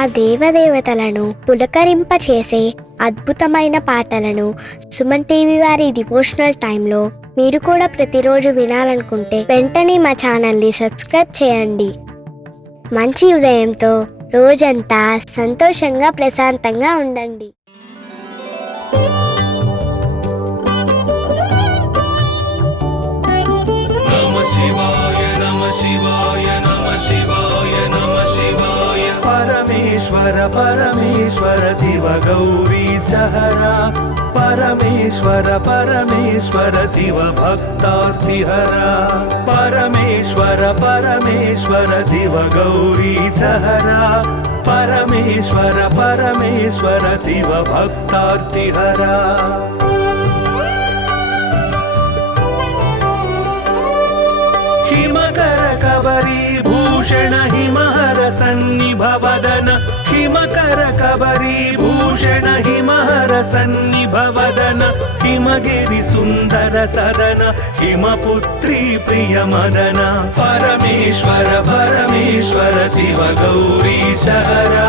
ఆ దేవదేవతలను పులకరింపచేసే అద్భుతమైన పాటలను సుమన్ టీవీ వారి డివోషనల్ టైంలో మీరు కూడా ప్రతిరోజు వినాలనుకుంటే వెంటనే మా ఛానల్ని సబ్స్క్రైబ్ చేయండి. మంచి ఉదయంతో రోజంతా సంతోషంగా ప్రశాంతంగా ఉండండి. परमेश्वर परमेश्वर शिव गौरी सहरा परमेश्वर परमेश्वर शिव भक्तार्तिहरा परमेश्वर परमेश्वर शिव गौरी सहरा परमेश्वर परमेश्वर शिव भक्तार्तिहरा हिमकर कबरी भूषण हिमहर सन्निभवदन हिमकर कबरी भूषण हिमहर सन्निभवदन हिमगिरि सुंदर सदन हिमपुत्री प्रिय मदन परमेश्वर परमेश्वर शिव गौरी सहरा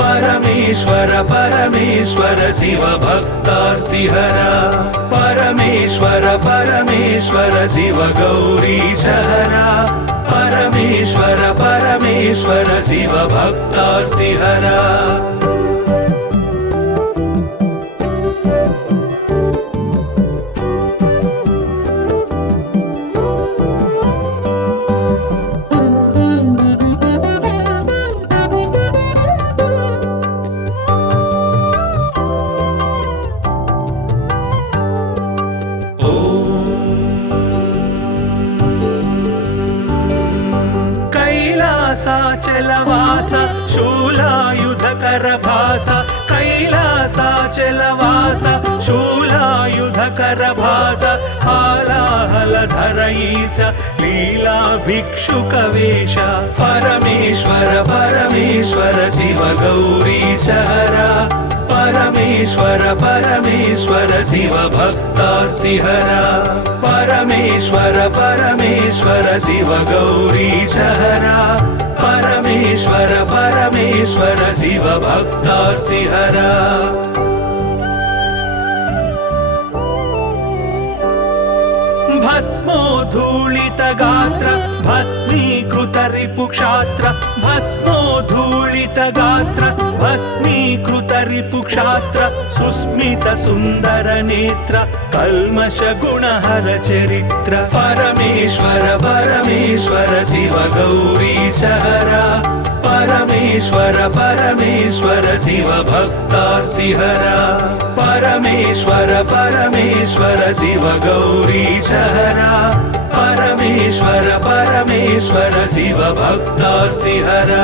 परमेश्वर परमेश्वर शिव भक्तार्तिहरा परमेश्वर परमेश्वर शिव गौरी सहरा परमेश्वर परमेश्वर शिव भक्तार्तिहरा कैलासाचलवास शूलायुधकर भास कैलासाचलवास शूलायुधकर भास हालाहलधर ईश लीला भिक्षुकवेश परमेश्वर परमेश्वर शिव गौरी सहरा परमेश्वर परमेश्वर शिव भक्तार्तिहरा परमेश्वर परमेश्वर शिव गौरी सहरा परमेश्वर परमेश्वर शिव भक्तार्तिहरा भस्मोद्धूलित गात्र भस्मीकृत रिपुक्षात्र भस्मोद्धूलित गात्र भस्मीकृत रिपुक्षात्र सुस्मित सुंदर नेत्र कल्मष गुणहर चरित्र परमेश्वर परमेश्वर शिव गौरी सहरा परमेश्वर परमेश्वर शिव भक्तार्तिहरा परमेश्वर परमेश्वर शिव गौरी सहरा परमेश्वर परमेश्वर शिव भक्तार्तिहरा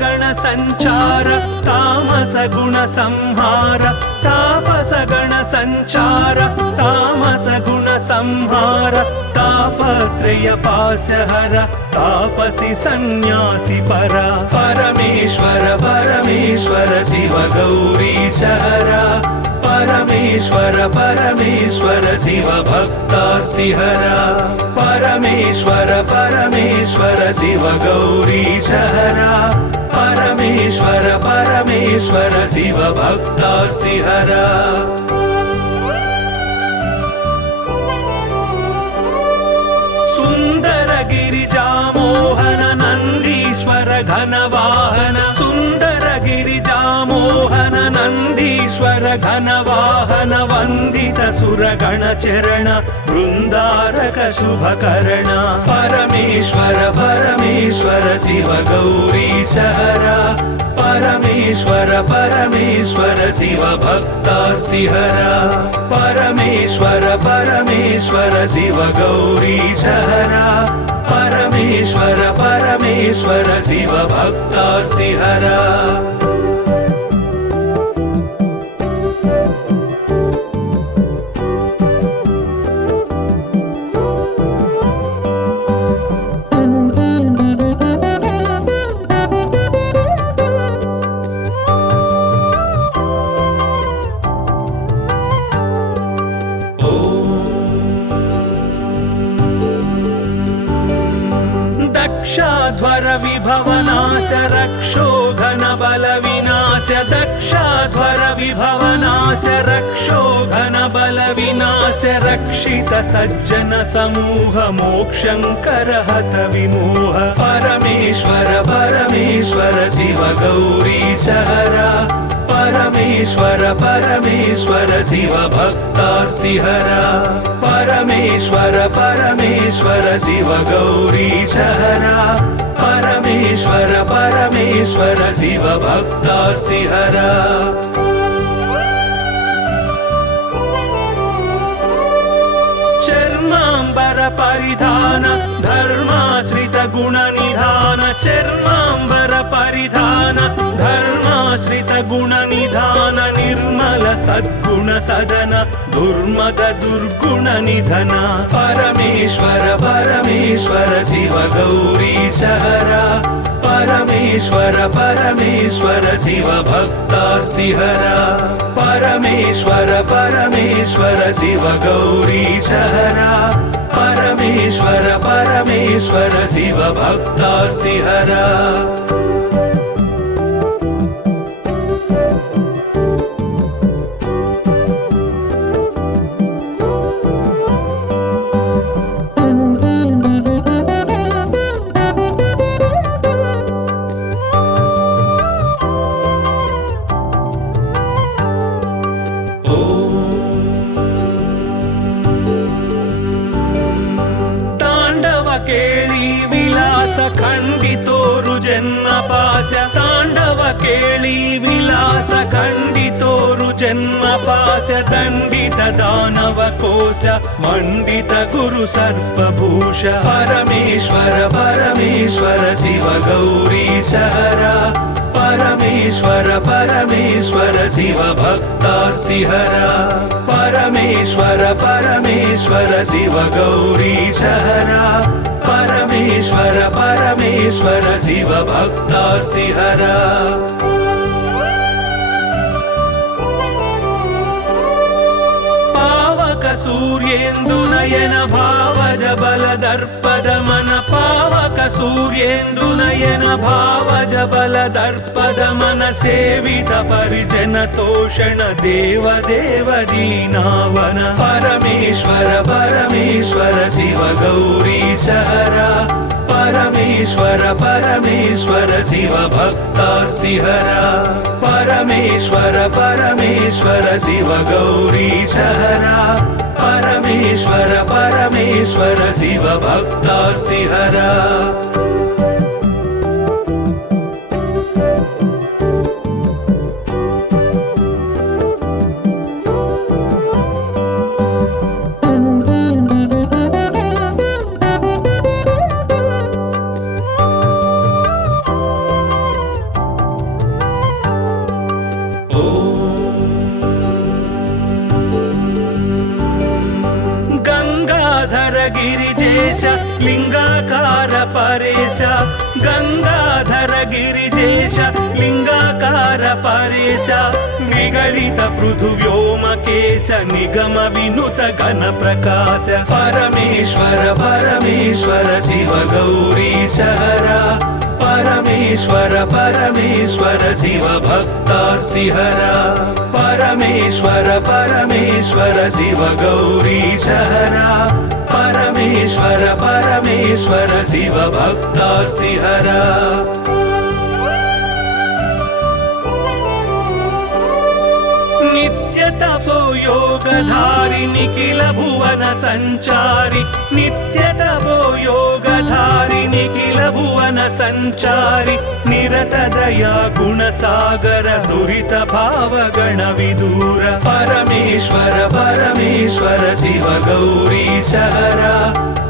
गण संचार तामस गुण संहार तापस गण संचार तामस गुण संहार तापत्रय पासहर तापसी सन्यासी परा परमेश्वर परमेश्वर शिव गौरी सहरा परमेश्वर परमेश्वर शिव भक्तार्तिहरा परमेश्वर परमेश्वर शिव गौरी सहरा परमेश्वर परमेश्वर शिव भक्तार्तिहरा सुंदर गिरिजा मोहन नंदीश्वर घनवाहन सुंदर गिरिजा मोहन नंदीश्वर घनवाहन वंदित सुरगण चरण वृंदारक शुभकर्ण परमेश्वर परमेश्वर शिव गौरी सहरा परमेश्वर परमेश्वर शिव भक्तार्तिहरा परमेश्वर परमेश्वर शिव गौरी सहरा परमेश्वर परमेश्वर शिव भक्तार्तिहरा दक्षाध्वर विभवनाश रक्षोघन बल विनाश दक्षाध्वर विभवनाश रक्षोघन बल विनाश रक्षित सज्जन समूह मोक्षंकर हत विमोह परमेश्वर परमेश्वर शिव गौरी सहरा परमेश्वर परमेश्वर शिव भक्तार्तिहरा परमेश्वर परमेश्वर शिव गौरी सहरा परमेश्वर परमेश्वर शिव भक्तार्तिहरा चर्मांबर परिधान धर्माश्रित गुण निधान चर्मांबर परिधान धर्माश्रित गुण निधान निर्मल सद्गुण सदन दुर्मद दुर्गुण निधन परमेश्वर परमेश्वर शिव गौरी सहरा परमेश्वर परमेश्वर शिव भक्तार्तिहरा परमेश्वर परमेश्वर शिव गौरी सहरा परमेश्वर परमेश्वर शिव भक्तार्तिहरा ಕೇಳಿ ವಿಲಾಸ ಖಂಡಿತೋರು ಜನ್ಮ ಪಾಶ ತಾಂಡವ ಕೇಳಿ ವಿಲಾಸ ಖಂಡಿತೋರು ಜನ್ಮ ಪಾಶ ದಂಡಿತ ದಾನವ ಕೋಶ ಮಂಡಿತ ಗುರು ಸರ್ಪಭೂಷ ಪರಮೇಶ್ವರ ಪರಮೇಶ್ವರ ಶಿವ ಗೌರಿ ಸಹರ परमेश्वर परमेश्वर शिव भक्तार्तिहरा परमेश्वर परमेश्वर शिव गौरी सहरा परमेश्वर परमेश्वर शिव भक्तार्तिहरा सूर्येन्दु नयन भावज बल दर्पद मन पावक सूर्येन्दु नयन भावज बल दर्पद मन सेवित परिजन तोषण देव देव दीनावन परमेश्वर परमेश्वर शिव गौरी सहरा परमेश्वर परमेश्वर शिव भक्तार्तिहरा परमेश्वर परमेश्वर शिव गौरी सहरा परमेश्वर परमेश्वर शिव भक्तार्तिहरा गिरिजेश लिंगाकार परेश गंगाधर गिरिजेश लिंगाकार परेश निगलित पृथु व्योमकेश निगम विनुत घन प्रकाश परमेश्वर परमेश्वर शिव गौरी सहरा परमेश्वर परमेश्वर शिव भक्तार्तिहरा परमेश्वर परमेश्वर शिव गौरी सहरा परमेश्वर परमेश्वर शिव भक्तार्तिहरा नित्य तपो योगधारि निखिल भुवन संचारि नित्य तपो योगधारि निखिल भुवन संचारि निरत दया गुण सागर दुरित भाव गण विदूर परमेश्वर परमेश्वर शिव गौरी सहरा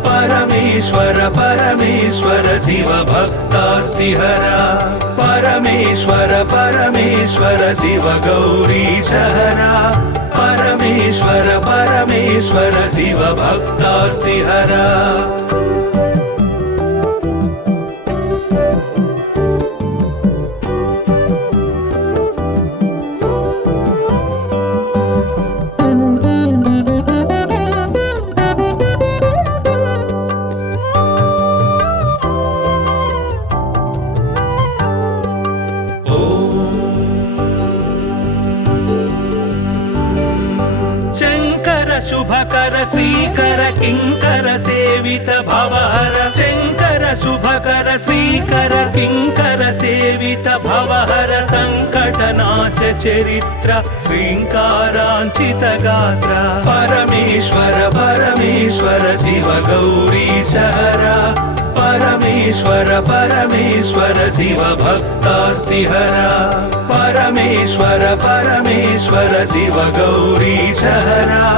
परमेश्वर परमेश्वर शिव भक्तार्तिहरा परमेश्वर परमेश्वर शिव गौरी सहरा परमेश्वर परमेश्वर शिव भक्तार्तिहरा शुभकर श्रीकर किंकर सेवित भवहर शंकर शुभकर श्रीकर किंकर सेवित भवहर संकटनाश चरित्र श्रींकारांचित गात्र परमेश्वर परमेश्वर शिव गौरी सहरा परमेश्वर परमेश्वर शिव भक्तार्तिहरा परमेश्वर परमेश्वर शिव गौरी सहरा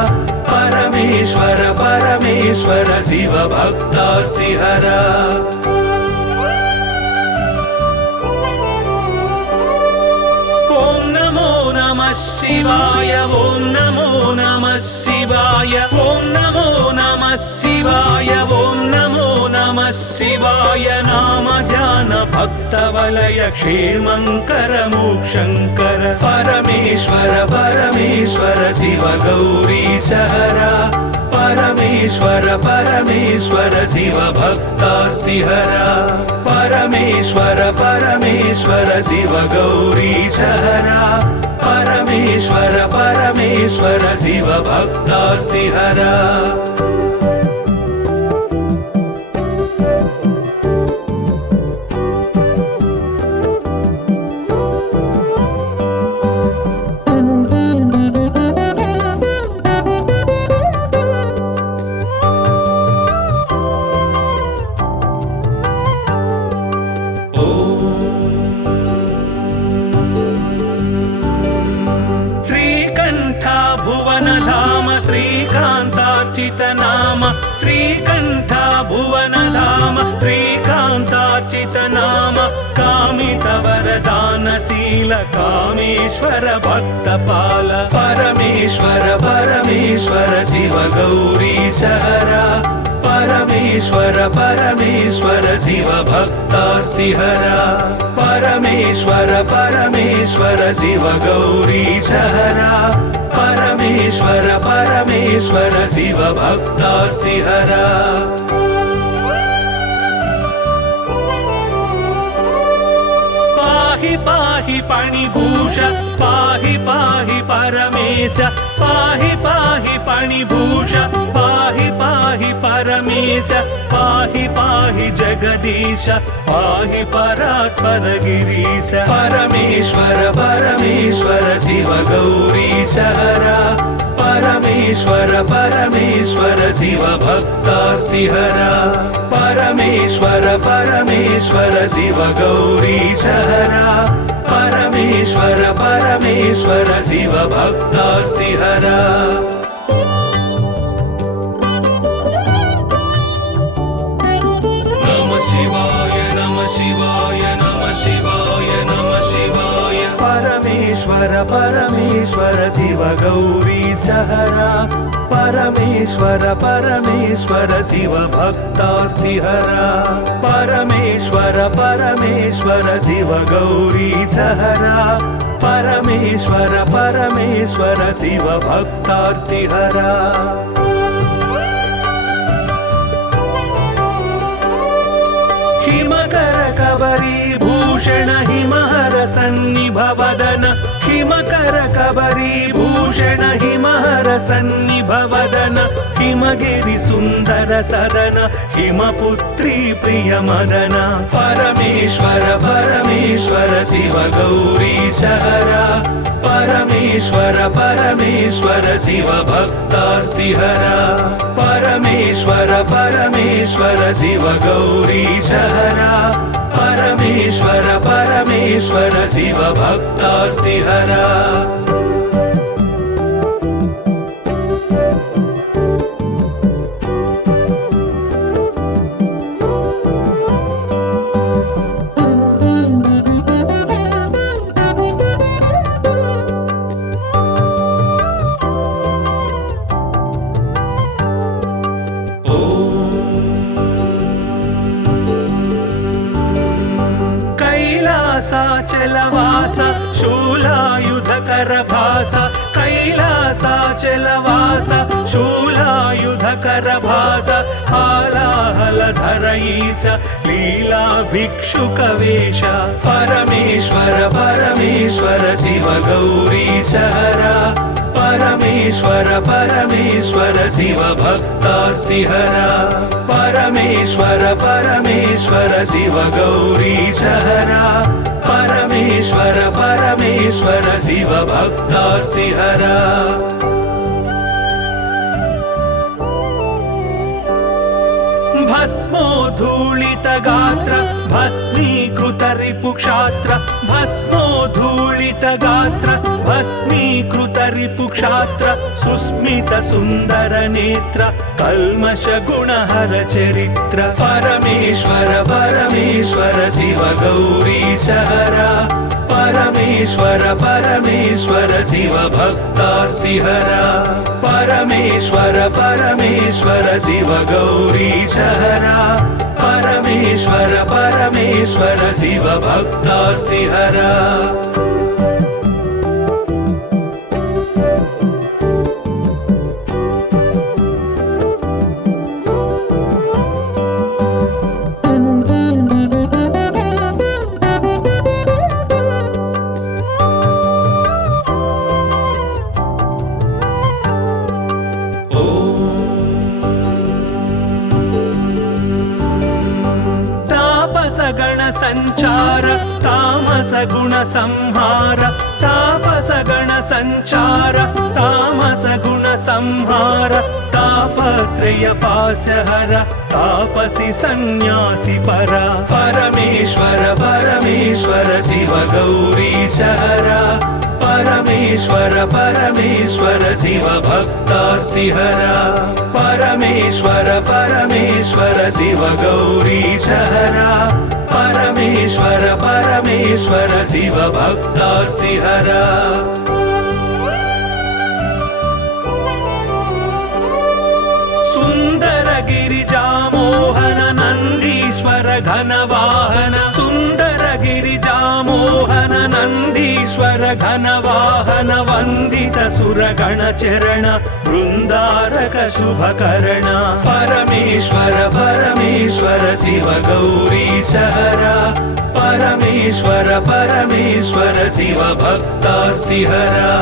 परमेश्वर परमेश्वर शिव भक्तार्तिहरा ओम नमो नमः शिवाय ओम नमो नमः शिवाय ओम नमो नमः शिवाय ओम नमो नमः शिवाय नाम ध्यान भक्त वलय क्षेमंकर मोक्षंकर परमेश्वर परमेश्वर शिव गौरी सहरा परमेश्वर परमेश्वर शिव भक्तार्तिहरा परमेश्वर परमेश्वर शिव गौरी सहरा परमेश्वर परमेश्वर शिव भक्तार्तिहरा नाम श्रीकंठ भुवन धाम श्रीकांतार्चित नाम कामित वरदानशील कामेश्वर भक्तपाल परमेश्वर परमेश्वर शिव गौरी सहरा परमेश्वर परमेश्वर शिव भक्तार्तिहरा परमेश्वर परमेश्वर शिव गौरी सहरा परमेश्वर परमेश्वर शिव भक्तार्तिहरा पाहि पाहि पणिभूष पाहि पाहि परमेश पाहि पाहि पणिभूष पाहि पाहि परमेश पाहि पाहि जगदीश पाहि परात्पर गिरीश परमेश्वर परमेश्वर शिव गौरी सहरा परमेश्वर परमेश्वर शिव भक्तार्तिहरा परमेश्वर परमेश्वर शिव गौरी सहरा परमेश्वर परमेश्वर शिव भक्तार्तिहरा नमः शिवाय नमः शिवाय नमः शिवाय नमः शिवाय परमेश्वर परमेश्वर शिव गौरी सहरा परमेश्वर परमेश्वर शिव भक्तार्तिहरा परमेश्वर परमेश्वर शिव गौरी सहरा परमेश्वर परमेश्वर शिव भक्तार्तिहरा हिमकर कबरी भूषण हिमहर सन्निभवदन हिमकर कबरी भूषण हिमहर सन्निभवदन हिमगिरि सुंदर सदन हिमपुत्री प्रिय मदन परमेश्वर परमेश्वर शिव गौरी सहरा परमेश्वर परमेश्वर शिव भक्तार्तिहरा परमेश्वर परमेश्वर शिव गौरी सहरा परमेश्वर परमेश्वर शिव भक्तार्तिहरा कैलासाचलवास शूलायुधकर भास कैलासाचलवास शूलायुधकर भास हालाहलधर ईश लीला भिक्षुकवेश परमेश्वर परमेश्वर शिव गौरी सहरा परमेश्वर परमेश्वर परमेश्वर शिव भक्तार्तिहरा परमेश्वर परमेश्वर शिव गौरीशहरा परमेश्वर परमेश्वर शिव भक्तार्तिहरा भस्मोद्धूलित गात्र भस्मीकृत रिपुक्षात्र भस्मोद्धूलित गात्र भस्मीकृत रिपुक्षात्र सुस्मित सुन्दर नेत्र कल्मष गुणहर चरित्र परमेश्वर परमेश्वर शिव गौरीशहरा परमेश्वर परमेश्वर शिव भक्तार्तिहरा परमेश्वर परमेश्वर शिव गौरीशहरा परमेश्वर परमेश्वर शिव भक्तार्तिहरा गण संचार तामस गुण संहार तापस गण संचार तामस गुण संहार तापत्रय पास्यहर तापसी सन्यासी परा परमेश्वर परमेश्वर शिव गौरीशहरा परमेश्वर परमेश्वर शिव भक्तार्तिहरा परमेश्वर परमेश्वर शिव गौरीशहरा परमेश्वर परमेश्वर शिव भक्तार्तिहरा सुंदर गिरिजा मोहन नंदीश्वर घनवाहन सुंदर गिरिजा मोहन नंदीश्वर घनवाहन वंदित सुरगण चरण वृंदारक शुभकरण परमेश्वर परमेश्वर शिव गौरीशहरा परमेश्वर परमेश्वर शिव भक्तार्तिहरा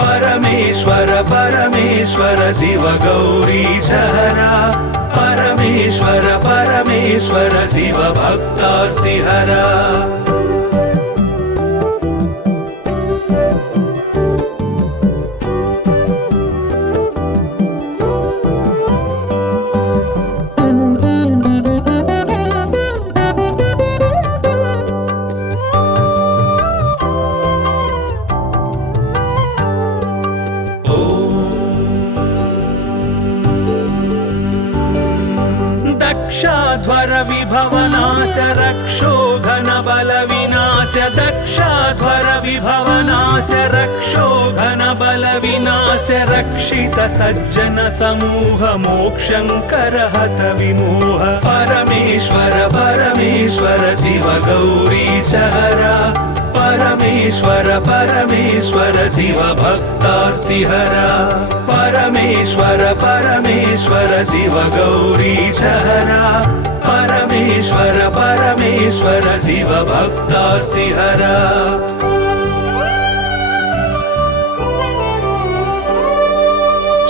परमेश्वर परमेश्वर शिव गौरीशहरा परमेश्वर परमेश्वर शिव भक्तार्तिहरा दक्षाध्वर विभवनाश रक्षो घन बल विनाश दक्षाध्वर विभवनाश रक्षो घन बल विनाश रक्षित सज्जन समूह मोक्षंकर हत विमोह परमेश्वर परमेश्वर शिव गौरीशहरा परमेश्वर परमेश्वर शिव भक्तार्तिहरा परमेश्वर परमेश्वर शिव गौरीशहरा परमेश्वर परमेश्वर शिव भक्तार्तिहरा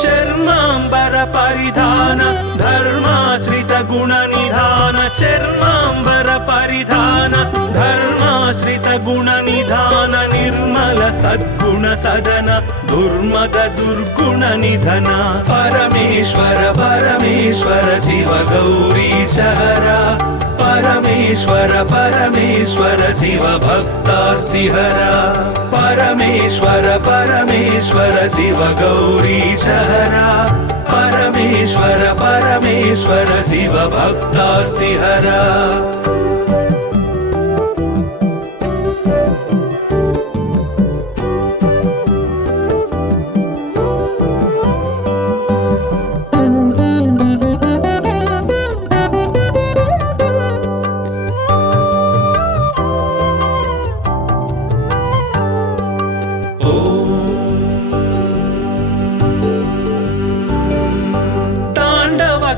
चर्मांबर परिधान धर्माश्रित गुण निधान चर्मांबर परिधान धर्माश्रित गुण निधान निर्मल सद्गुण सदन दुर्मद दुर्गुण निधन परमेश्वर परमेश्वर शिव गौरीशहरा परमेश्वर परमेश्वर शिव भक्तार्तिहरा परमेश्वर परमेश्वर शिव गौरीशहरा परमेश्वर परमेश्वर शिव भक्तार्तिहरा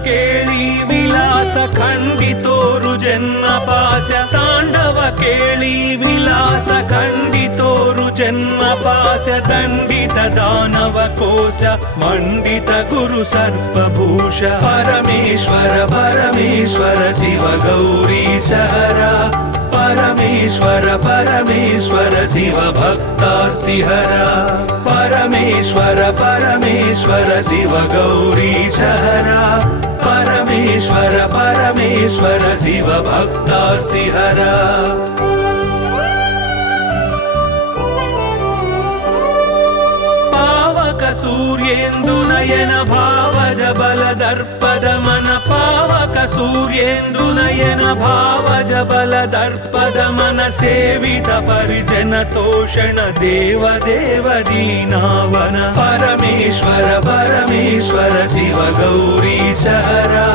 केळी विलास खंडितोरु जन्म पाश तांडव केळी विलास खंडितोरु जन्म पाश दण्डित दानव कोश मण्डित गुरु सर्पभूष परमेश्वर परमेश्वर शिव गौरीश हरा परमेश्वर परमेश्वर शिव भक्तार्तिहरा परमेश्वर परमेश्वर शिव गौरीश हरा परमेश्वर परमेश्वर शिव भक्तार्तिहरा पावक सूर्येन्दुनयन भावज बलदर्पदमन पावक सूर्येन्दुनयन भावज बलदर्पदमन सेवित परिजन तोषण देव देव दीनावन परमेश्वर परमेश्वर शिव गौरीश हरा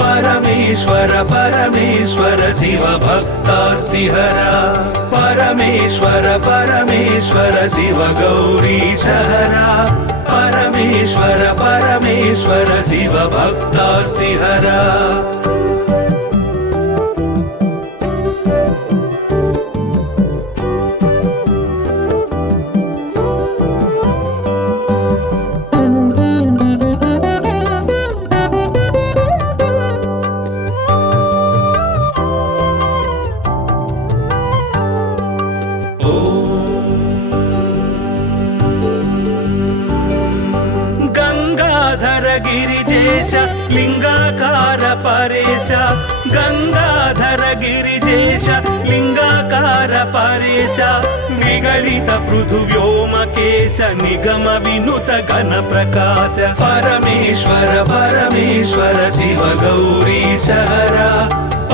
परमेश्वर परमेश्वर शिव भक्तार्तिहरा परमेश्वर परमेश्वर शिव गौरीश हरा परमेश्वर परमेश्वर शिव भक्तार्तिहरा गिरिजेश लिंगाकार परेश गंगाधर गिरिजेश लिंगाकार परेश निगलित पृथुव्योमकेश निगम विनुत घन प्रकाश परमेश्वर परमेश्वर शिव गौरीश हरा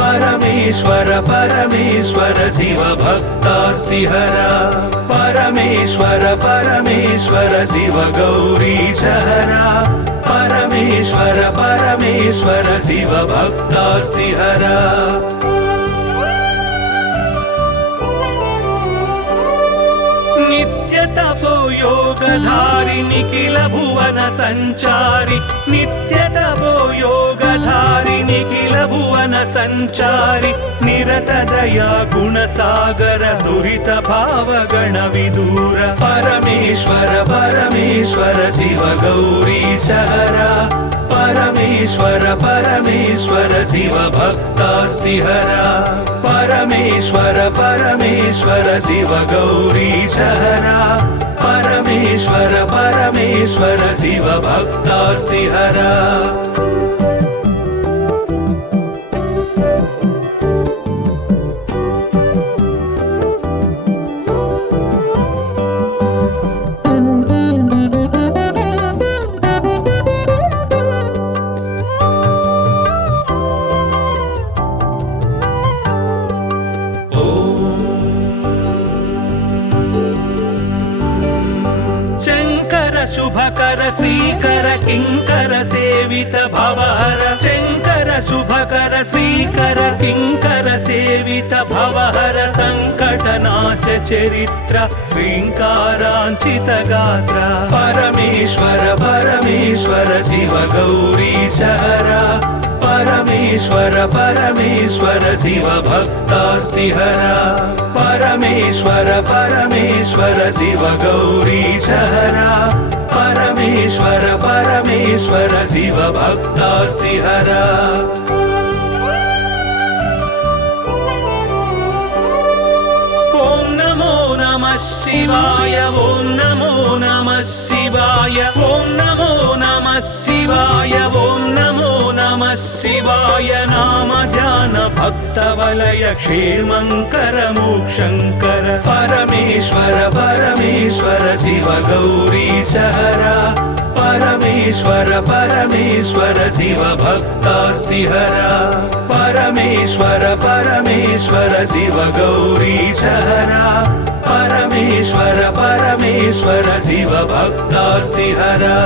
परमेश्वर परमेश्वर शिव भक्तार्तिहरा परमेश्वर परमेश्वर शिव गौरीश हरा परमेश्वर परमेश्वर शिव भक्तार्तिहरा नित्य तपो योगधारि निखिल भुवन संचारि नित्य तपो योगधारि निखिल भुवन संचारि निरत दया गुण सागर दुरित भाव गण विदूर परमेश्वर परमेश्वर शिव गौरीश हरा परमेश्वर परमेश्वर शिव भक्तार्तिहरा परमेश्वर परमेश्वर शिव गौरीश हरा परमेश्वर परमेश्वर शिव भक्तार्तिहरा शुभकर श्रीकर किंकर सेवित भवहर शंकर शुभकर श्रीकर किंकर सेवित भवहर संकटनाश चरित्र श्रींकारांचित गात्र परमेश्वर परमेश्वर शिव गौरीश हरा परमेश्वर परमेश्वर शिव भक्तार्तिहरा परमेश्वर परमेश्वर शिव गौरीश हरा परमेश्वर परमेश्वर शिव भक्तार्तिहरा ओम नमो नमः शिवाय ओम नमो नमः शिवाय ओम नमो नमः शिवाय ओम नमो नमः शिवाय नाम ध्यान भक्त वलय क्षेमंकर मोक्षंकर परमेश्वर परमेश्वर शिव गौरीश हरा परमेश्वर परमेश्वर शिव भक्तार्तिहरा परमेश्वर परमेश्वर शिव गौरीश हरा परमेश्वर परमेश्वर शिव भक्तार्तिहरा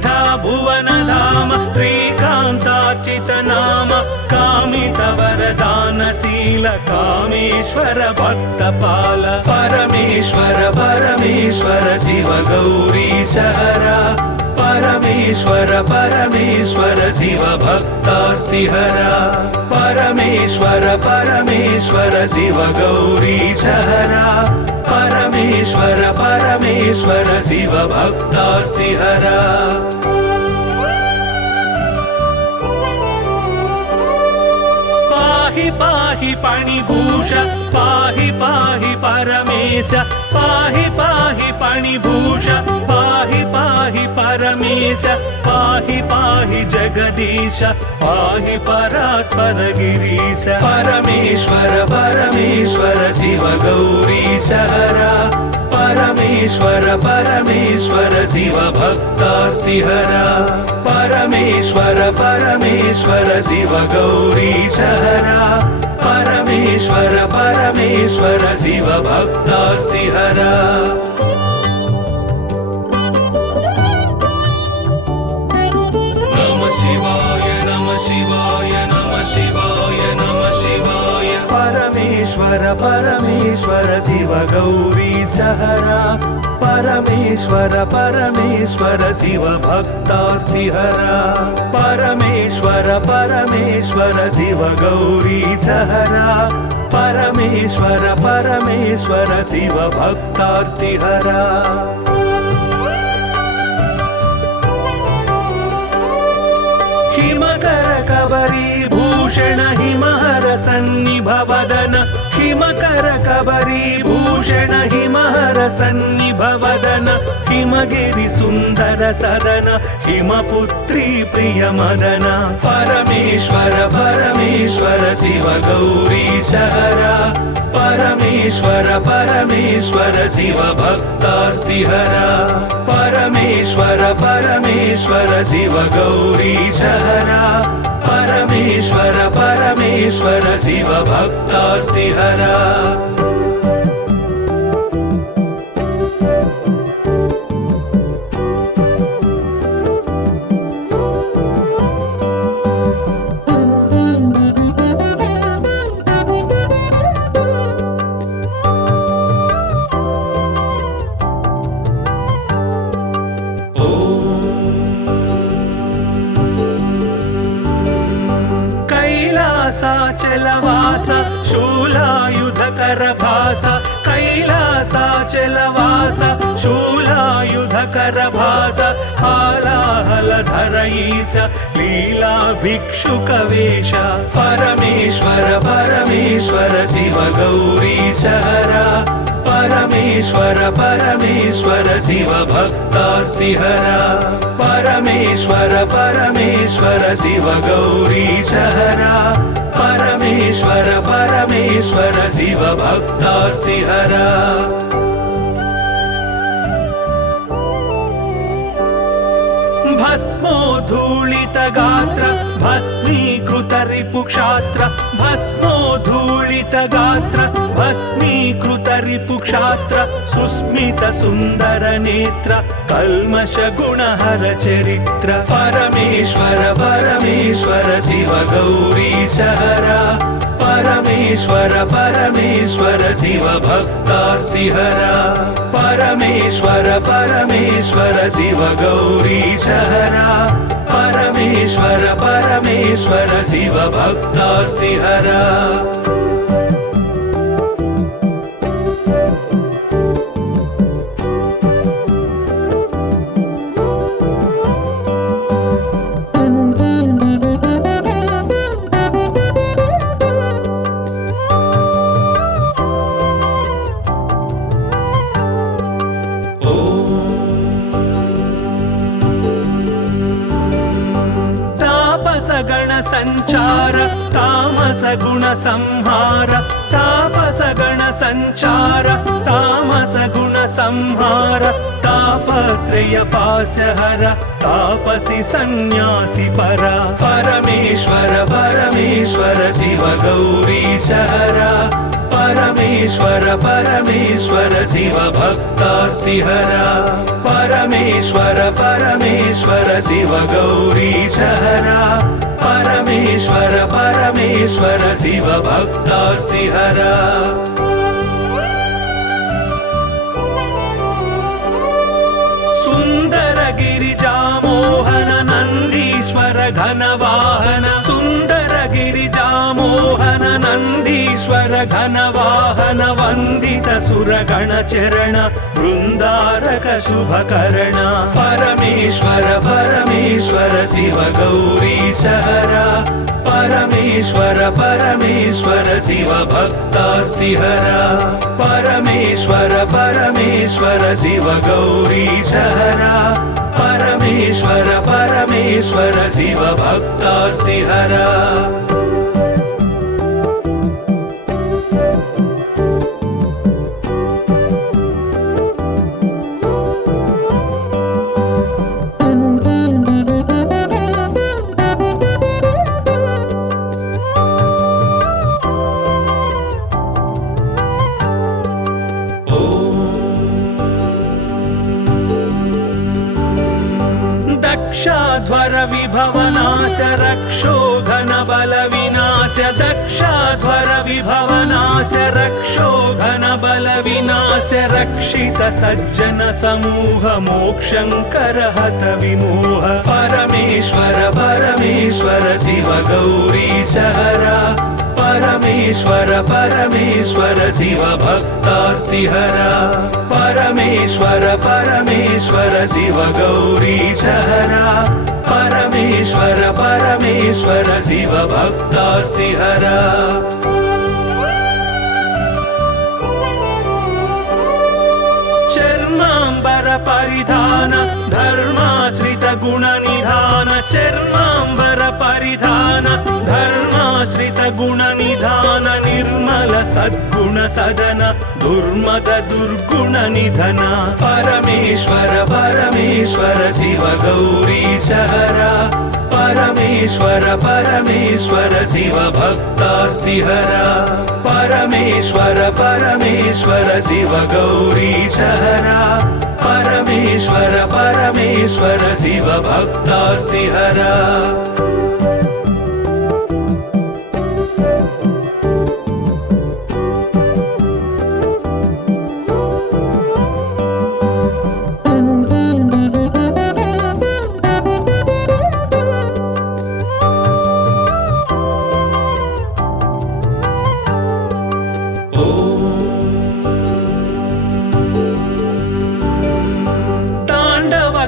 श्रद्धा भुवनधाम श्रीकान्तार्चित नाम कामितवरदानशील कामेश्वर भक्तपाल परमेश्वर परमेश्वर शिव गौरीश हरा परमेश्वर परमेश्वर शिव भक्तार्तिहरा परमेश्वर परमेश्वर शिव गौरीश हरा परमेश्वर परमेश्वर शिव भक्तार्तिहरा पाहि पाहि पणिभूष पाहि पाहि परमेश पाहि पाहि पणिभूष पाहि पाहि परमेश पाहि पाहि जगदीश पाहि परात्पर गिरीश परमेश्वर परमेश्वर शिव गौरीश हरा परमेश्वर परमेश्वर शिव भक्तार्तिहरा परमेश्वर परमेश्वर शिव गौरीश हरा परमेश्वर परमेश्वर शिव भक्तार्तिहरा नमः शिवाय नमः शिवाय नमः शिवाय नमः शिवाय परमेश्वर परमेश्वर शिव गौरीश हरा परमेश्वर परमेश्वर शिव भक्तार्तिहरा परमेश्वर परमेश्वर शिव गौरीश हरा परमेश्वर परमेश्वर शिव भक्तार्तिहरा हिमकर कबरी भूषण हिमहर सन्निभवदन हिमकर कबरी भूषण हिमहर सन्निभवदन हिमगिरि सुन्दर सदन हिमपुत्री प्रिय मदन परमेश्वर परमेश्वर शिव गौरीश हरा परमेश्वर परमेश्वर शिव भक्तार्तिहरा परमेश्वर परमेश्वर शिव गौरीश हरा परमेश्वर परमेश्वर शिव भक्तार्तिहरा कैलासाचलवास शूलायुधकर भास कैलासाचलवास शूलायुधकर भास हालाहलधर ईश लीला भिक्षुकवेश परमेश्वर परमेश्वर शिव गौरीश हरा परमेश्वर परमेश्वर शिव भक्तार्तिहरा परमेश्वर परमेश्वर शिव गौरीश हरा परमेश्वर परमेश्वर शिव भक्तार्तिहरा भस्मोद्धूलित गात्र भस्मीकृत रिपुक्षात्र भस्मोद्धूलित गात्र भस्मीकृत रिपुक्षात्र सुस्मित सुन्दर नेत्र कल्मष गुणहर चरित्र परमेश्वर परमेश्वर शिव गौरीश हरा परमेश्वर परमेश्वर शिव भक्तार्तिहरा परमेश्वर परमेश्वर शिव गौरीश हरा परमेश्वर परमेश्वर शिव भक्तार्तिहरा गण संचार तामस गुण संहार तापस गण संचार तामस गुण संहार तापत्रय पासहर तापसी सन्यासी परा परमेश्वर परमेश्वर शिव गौरीश हरा परमेश्वर परमेश्वर शिव भक्तार्तिहरा परमेश्वर परमेश्वर शिव गौरीशहरा परमेश्वर परमेश्वर शिव भक्तार्तिहरा सुंदर गिरिजामोहन नंदीश्वर घनवाहन सुंदर गिरिजामोहन नंदीश्वर घनवाहन वंदित सुरगण चरण वृंदारक शुभकरण परमेश्वर परमेश्वर शिव गौरीशहरा परमेश्वर परमेश्वर शिव भक्तार्तिहरा परमेश्वर परमेश्वर शिव गौरीशहरा परमेश्वर परमेश्वर शिव भक्तार्तिहरा दक्षाध्वर विभवनाश रक्षो घन बल विनाश दक्षाध्वर विभवनाश रक्षो घन बल विनाश रक्षित सज्जन समूह मोक्षंकर हत विमोह परमेश्वर परमेश्वर शिव गौरीशहरा परमेश्वर परमेश्वर शिव भक्तार्तिहरा परमेश्वर परमेश्वर शिव गौरीशहरा परमेश्वर परमेश्वर शिव भक्तार्तिहरा चर्मांबर परिधान धर्माश्रित गुण निधान चर्मांबर परिधान धर्माश्रित गुण निधान निर्मल सद्गुण सदन दुर्मद दुर्गुण निधन परमेश्वर परमेश्वर शिव गौरीशहरा परमेश्वर परमेश्वर शिव भक्तार्तिहरा परमेश्वर परमेश्वर शिव गौरीशहरा परमेश्वर परमेश्वर शिव भक्तार्तिहरा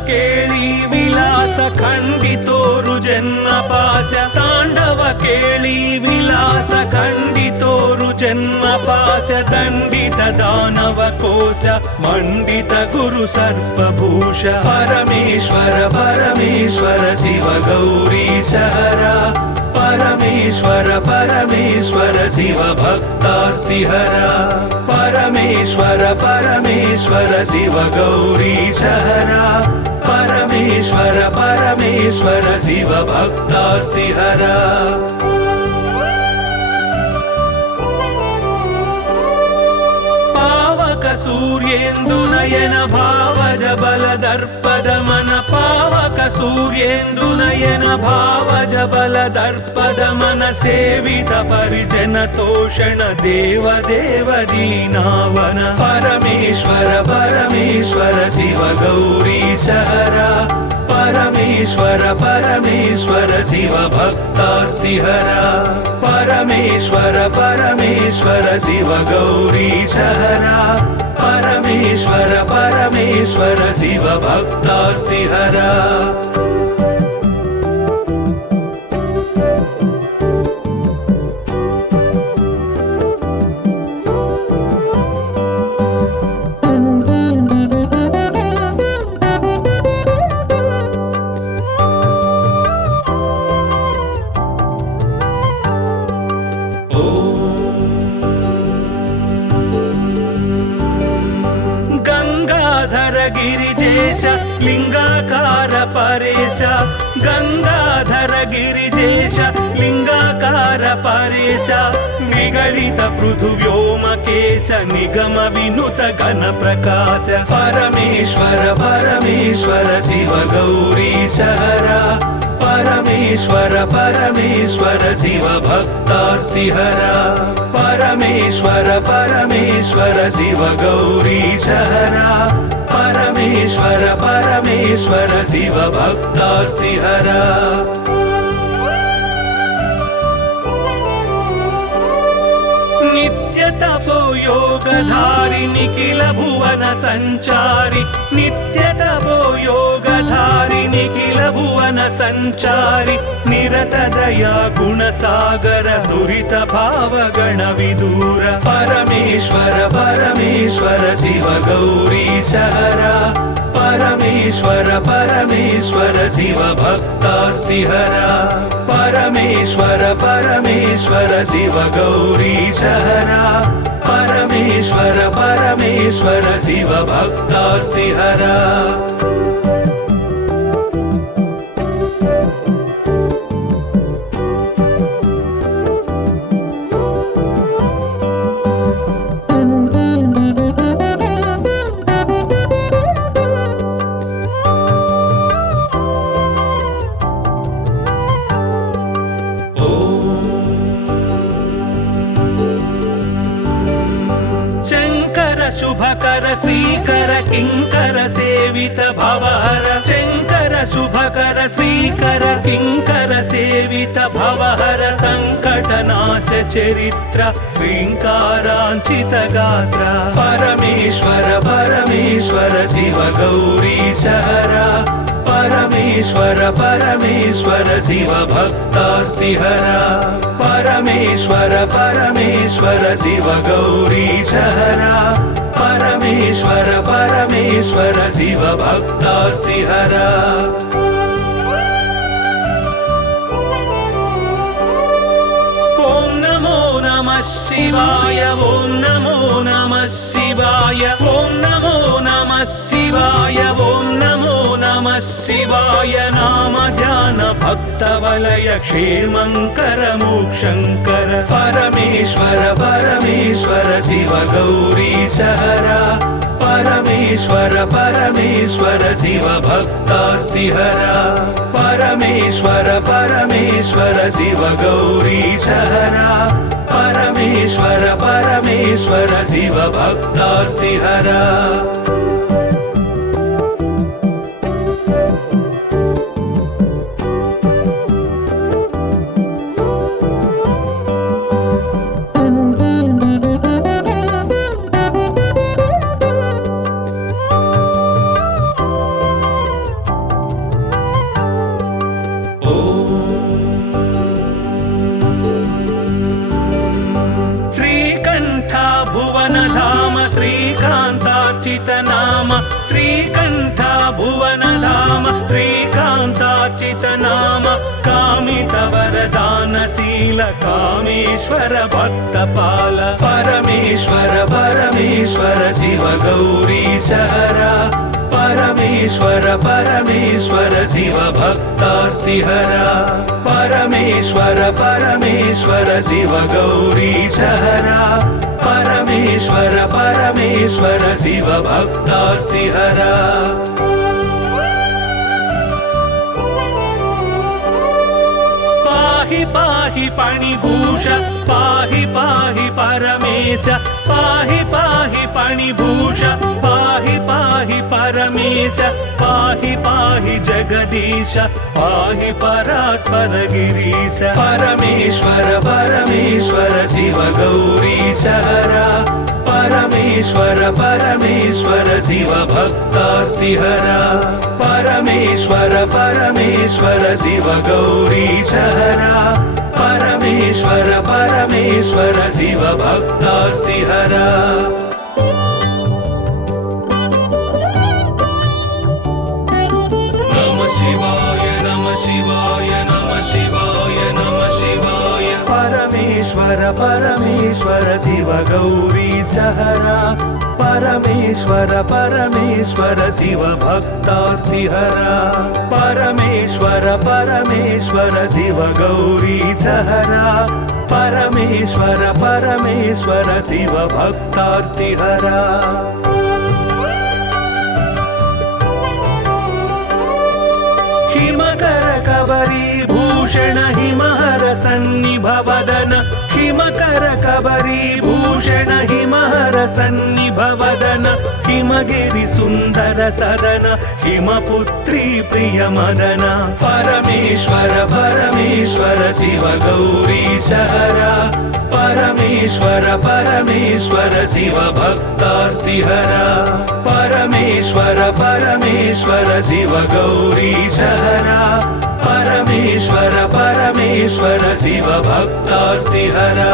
केळी विलास खंडितोरु जन्म पाश तांडव केळी विलास खंडितोरु जन्म पाश दंडित दानव कोश मंडित गुरु सर्पभूष परमेश्वर परमेश्वर शिव गौरीशहरा परमेश्वर परमेश्वर शिव भक्तार्तिहरा परमेश्वर परमेश्वर शिव गौरीशहरा परमेश्वर परमेश्वर शिव भक्तार्तिहरा पावक सूर्येन्दु नयन भावज बल दर्पद मन पावक सूर्येन्दु नयन भावज बल दर्पद मन सेवित परिजन तोषण देव देव दीनावन परमेश्वर परमेश्वर शिव गौरीशहरा परमेश्वर परमेश्वर शिव भक्तार्तिहरा परमेश्वर परमेश्वर शिव गौरीशहरा परमेश्वर परमेश्वर शिव भक्तार्तिहरा गंगाधर गिरिजेश लिंगाकार परेश गंगाधर गिरिजेश लिंगाकार परेश निगलित पृथुव्योमकेश निगम विनुत गण प्रकाश परमेश्वर परमेश्वर शिव गौरीश हरा परमेश्वर परमेश्वर शिव भक्तार्तिहरा परमेश्वर परमेश्वर शिव गौरीश हरा परमेश्वर परमेश्वर शिव भक्तार्तिहरा नित्य तपो योगधारि निखिल भुवन संचारि नित्य तपो योगधारि निखिल भुवन संचारि निरत दया गुण सागर दुरित भाव गण विदूर परमेश्वर परमेश्वर शिव गौरीश हरा परमेश्वर परमेश्वर शिव भक्तार्तिहरा परमेश्वर परमेश्वर शिव गौरीश हरा परमेश्वर परमेश्वर शिव भक्तार्तिहरा शुभकर श्रीकर किंकर सेवित भवहर शंकर शुभकर श्रीकर किंकर सेवित भवहर संकटनाश चरित्र श्रींकारांचित गात्र परमेश्वर परमेश्वर शिव गौरीश हरा परमेश्वर परमेश्वर शिव भक्तार्तिहरा परमेश्वर परमेश्वर शिव गौरीश हरा परमेश्वर परमेश्वर शिव भक्तार्तिहरा ओम नमो नमः शिवाय ओम नमो नमः शिवाय ओम नमो नमः शिवाय ओम नमो नमः शिवाय नाम ध्यान भक्त वलय क्षेमंकर मोक्षंकर परमेश्वर परमेश्वर शिव गौरीश हरा परमेश्वर परमेश्वर शिव भक्तार्तिहरा परमेश्वर परमेश्वर शिव गौरीश हरा परमेश्वर परमेश्वर शिव भक्तार्तिहरा श्रीकांतार्चित नाम श्रीकंठ भुवन धाम श्रीकांतार्चित नाम कामित वरदानशील कामेश्वर भक्तपाल परमेश्वर परमेश्वर शिव गौरीश हरा परमेश्वर परमेश्वर शिव भक्तार्तिहरा परमेश्वर परमेश्वर शिव गौरीश हरा परमेश्वर परमेश्वर शिव भक्तार्तिहरा पाहि पाहि पाणिभूष पाहि पाहि परमेश पाहि पाहि पाणिभूष पाहि पाहि परमेश पाहि पाहि जगदीश पाहि परात्पर गिरीश परमेश्वर परमेश्वर शिव गौरीश हरा परमेश्वर परमेश्वर शिव भक्तार्तिहरा परमेश्वर परमेश्वर शिव गौरीश हरा परमेश्वर परमेश्वर शिव भक्तार्तिहरा नमः शिवाय नमः शिवाय नमः शिवाय नमः शिवाय परमेश्वर परमेश्वर शिव गौरीश हरा परमेश्वर परमेश्वर शिव भक्तार्तिहरा परमेश्वर परमेश्वर शिव गौरी सहरा परमेश्वर परमेश्वर शिव भक्तार्तिहरा हिमकर कबरी भूषण हिमहर सन्निभवदन हिमकर कबरी भूषण हिमहर सन्निभवदन हिमगिरि सुन्दर सदन हिमपुत्री प्रिय मदन परमेश्वर परमेश्वर शिव गौरी सहरा परमेश्वर परमेश्वर शिव भक्तार्तिहरा परमेश्वर परमेश्वर शिव गौरी सहरा परमेश्वर परमेश्वर शिव भक्तार्तिहरा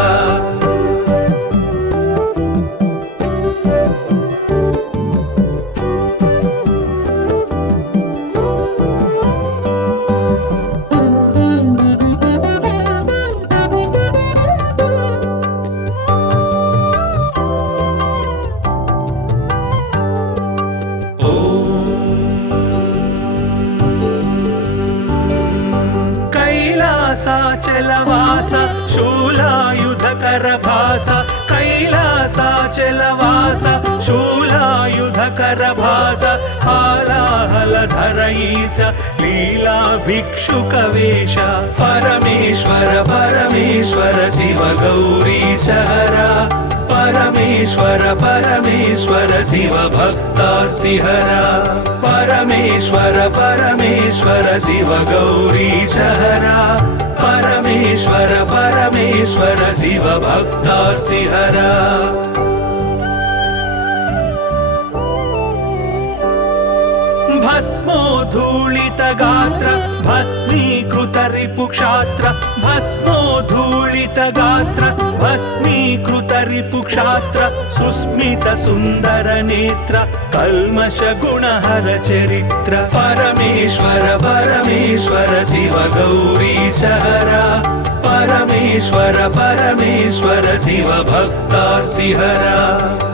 कैलासाचलवास शूलायुधकर भास कैलासाचलवास शूलायुधकर भास हालाहलधर ईश लीला भिक्षुकवेश परमेश्वर परमेश्वर शिव गौरी सहरा परमेश्वर परमेश्वर शिव भक्तार्तिहरा परमेश्वर परमेश्वर शिव गौरी सहरा परमेश्वर परमेश्वर शिव भक्तार्तिहरा भस्मोद्धूलित गात्र भस्मीकृत रिपुक्षात्र भस्मोद्धूलित गात्र भस्मीकृत रिपुक्षात्र सुस्मित सुन्दर नेत्र कल्मष गुणहर चरित्र परमेश्वर परमेश्वर शिव गौरी सहरा परमेश्वर परमेश्वर शिव भक्तार्तिहरा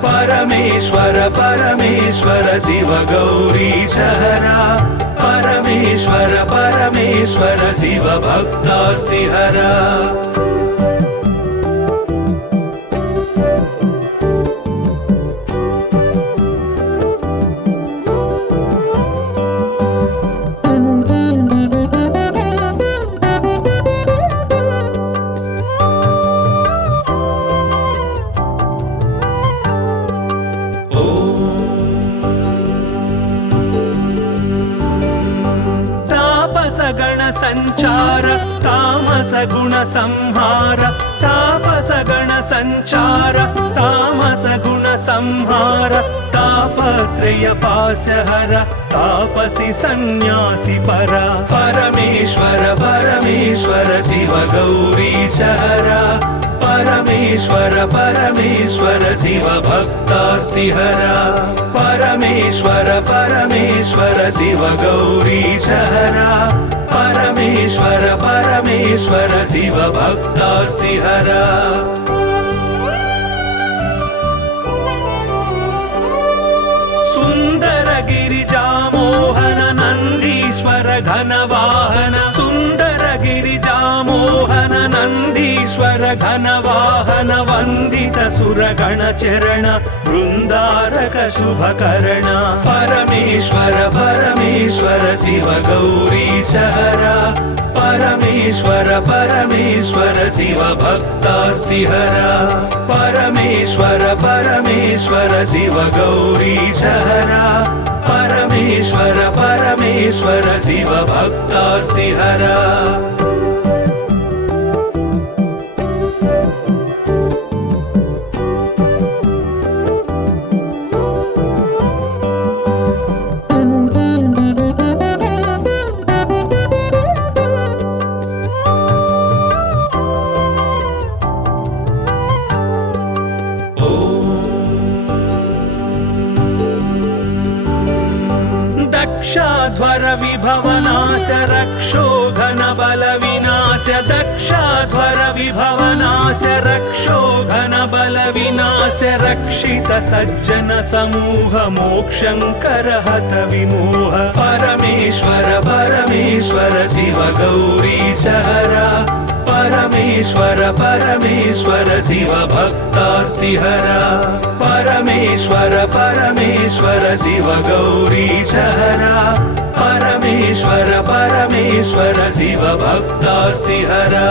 परमेश्वर परमेश्वर शिव गौरी सहरा परमेश्वर परमेश्वर शिव भक्तार्तिहरा गण संचार तामस गुण संहार तापस गण संचार तामस गुण संहार तापत्रय पाशहर तापसी सन्यासी परा परमेश्वर परमेश्वर शिव गौरी सहरा परमेश्वर परमेश्वर शिव भक्तार्तिहरा परमेश्वर परमेश्वर शिव गौरी सहरा परमेश्वर परमेश्वर शिव भक्तार्तिहरा सुंदर गिरिजा मोहन नंदीश्वर घनवाहन सुंदर गिरिजा मोहन नंदीश्वर घनवाहन वंदित सुरगण चरण वृंदारक शुभकर्ण परमेश्वर परमेश्वर शिव गौरी सहरा परमेश्वर परमेश्वर शिव भक्तार्तिहरा परमेश्वर परमेश्वर शिव गौरी सहरा परमेश्वर परमेश्वर शिव भक्तार्तिहरा दक्षाध्वर विभवनाश रक्षो घन बल विनाश दक्ष वंशाध्वर विभवनाश रक्षोघन बल विनाश रक्षित सज्जन समूह मोक्षंकर हत विमोह परमेश्वर परमेश्वर शिव गौरी सहरा परमेश्वर परमेश्वर शिव भक्तार्तिहरा परमेश्वर परमेश्वर शिव गौरी सहरा परमेश्वर परमेश्वर शिव भक्तार्तिहरा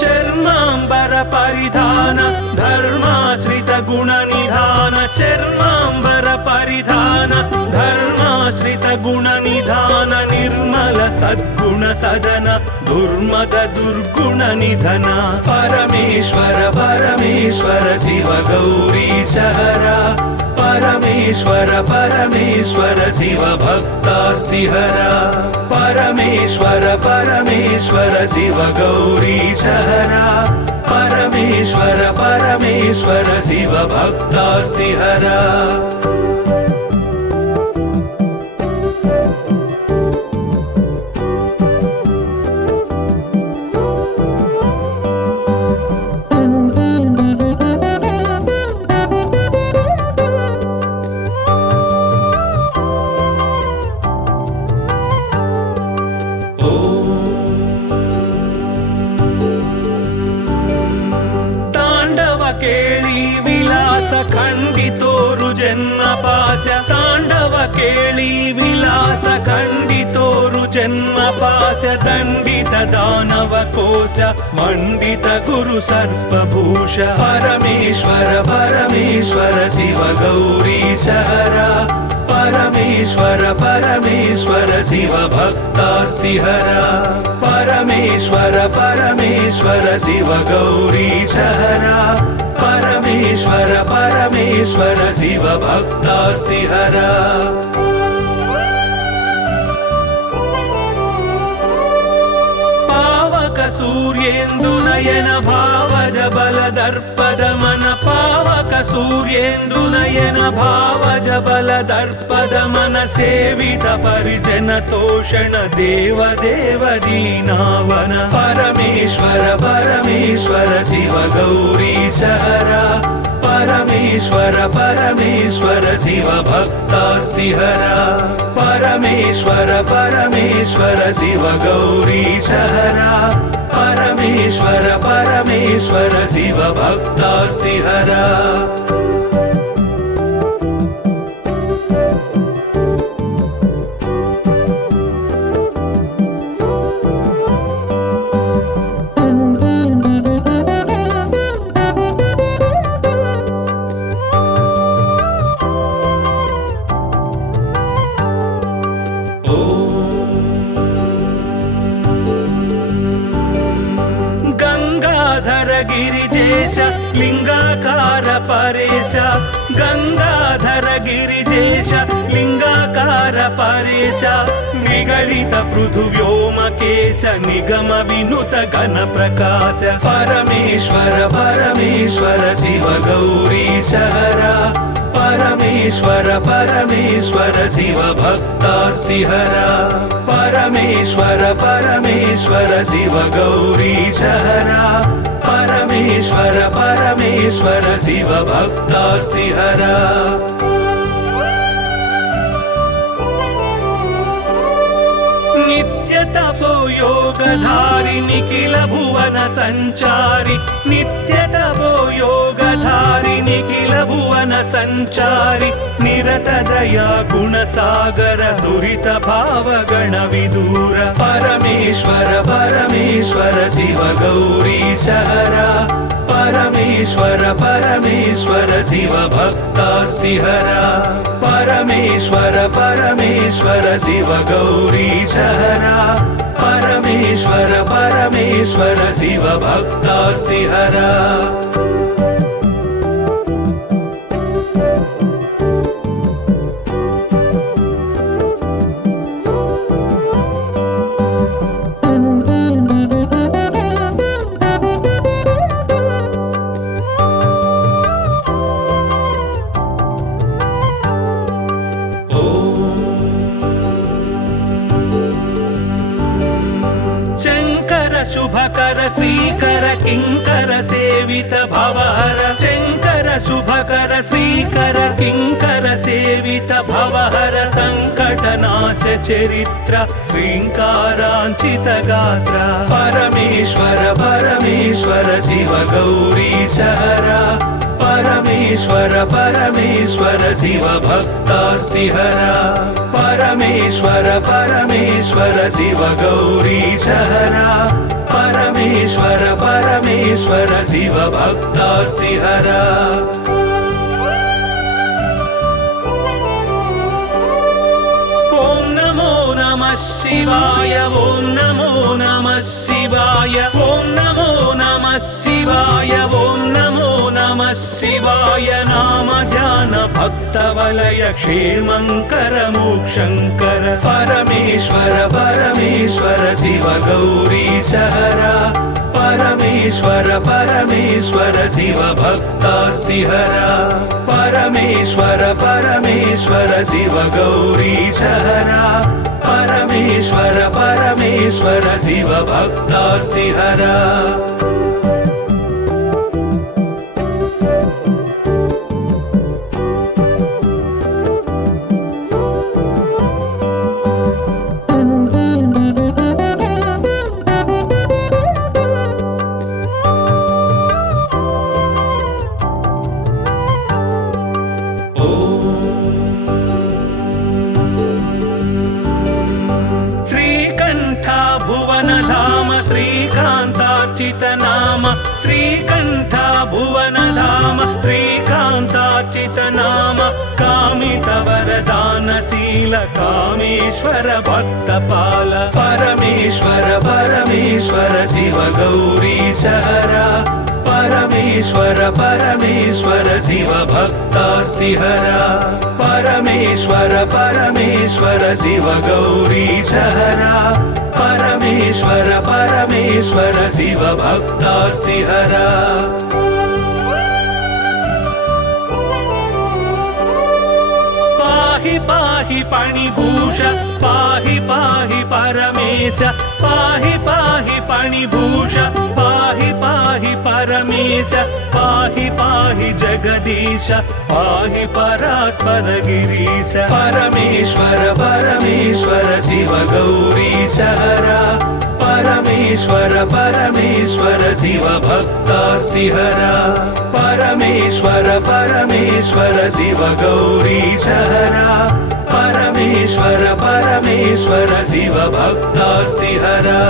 चर्मांबर परिधान धर्माश्रित गुण निधान चर्मांबर परिधान धर्माश्रित गुण निधान निर्मल सद्गुण सदन दुर्मद दुर्गुण निधन परमेश्वर परमेश्वर शिव गौरी सहरा परमेश्वर परमेश्वर शिव भक्तार्तिहरा परमेश्वर परमेश्वर शिव गौरी सहरा परमेश्वर परमेश्वर शिव भक्तार्तिहरा केळी विलास खंडितोरु जन्म पाश तांडव केळी विलास खंडितोरु जन्म पाश दंडित दानव कोश मंडित गुरु सर्पभूष परमेश्वर परमेश्वर शिव गौरी सहरा परमेश्वर परमेश्वर शिव भक्तार्तिहरा परमेश्वर परमेश्वर शिव गौरी सहरा परमेश्वर परमेश्वर शिव भक्तार्तिहरा सूर्येन्दु नयन भावज बल दर्पद मन पावक सूर्येन्दु नयन भावज बल दर्पद मन सेवित परिजन तोषण देव देव दीनावन परमेश्वर परमेश्वर शिव गौरी सहरा परमेश्वर परमेश्वर शिव भक्तार्तिहरा परमेश्वर परमेश्वर शिव गौरी सहरा परमेश्वर परमेश्वर शिव भक्तार्तिहरा गिरिजेश लिंगाकार परेश गंगाधर गिरिजेश लिंगाकार परेश निगलित पृथुव्योमकेश निगम विनुत घन प्रकाश परमेश्वर परमेश्वर शिव गौरी सहरा परमेश्वर परमेश्वर शिव भक्तार्तिहरा परमेश्वर परमेश्वर शिव गौरी सहरा परमेश्वर परमेश्वर शिव भक्तार्तिहरा नित्य तपो योगधारि निखिल भुवन संचारि नित्य तपो योगधारि निखिल भुवन संचारि निरत दया गुण सागर दुरित भाव गण विदूर परमेश्वर परमेश्वर शिव गौरी सहरा परमेश्वर परमेश्वर शिव भक्तार्तिहरा परमेश्वर परमेश्वर शिव गौरी सहरा परमेश्वर परमेश्वर शिव भक्तार्तिहरा श्रीकर किङ्कर सेवित भवहर शङ्कर शुभकर श्रीकर किङ्कर सेवित भवहर सङ्कटनाश चरित्र श्रीङ्काराञ्चित गात्र परमेश्वर परमेश्वर शिव गौरी सहरा परमेश्वर परमेश्वर शिव भक्तार्तिहरा परमेश्वर परमेश्वर शिव गौरी सहरा परमेश्वर परमेश्वर शिव भक्तार्तिहरा ॐ नमो नमः शिवाय ॐ नमो नमः शिवाय ॐ नमो नमः शिवाय ॐ नमो नमः शिवाय नाम ध्यान भक्तवलय क्षेमङ्कर मोक्षङ्कर परमेश्वर परमेश्वर शिव गौरी सहरा परमेश्वर परमेश्वर शिव भक्तार्तिहरा परमेश्वर परमेश्वर शिव गौरी सहरा परमेश्वर परमेश्वर शिव भक्तार्तिहरा श्रीकान्तार्चित नाम श्रीकण्ठ भुवन धाम श्रीकान्तार्चित नाम कामित वरदानशील कामेश्वर भक्तपाल परमेश्वर परमेश्वर शिव गौरी सहरा परमेश्वर परमेश्वर शिव भक्तार्तिहरा परमेश्वर परमेश्वर शिव गौरी सहरा परमेश्वर परमेश्वर शिव भक्तार्तिहरा पाहि पाहि पणिभूष पाहि पाहि परमेश पाहि पाहि पणिभूष पाहि पाहि परमेश पाहि पाहि जगदीश पाहि परात्पर गिरीश परमेश्वर परमेश्वर शिव गौरी सहरा परमेश्वर परमेश्वर शिव भक्तार्तिहरा परमेश्वर परमेश्वर शिव गौरी सहरा परमेश्वर परमेश्वर शिव भक्तार्तिहरा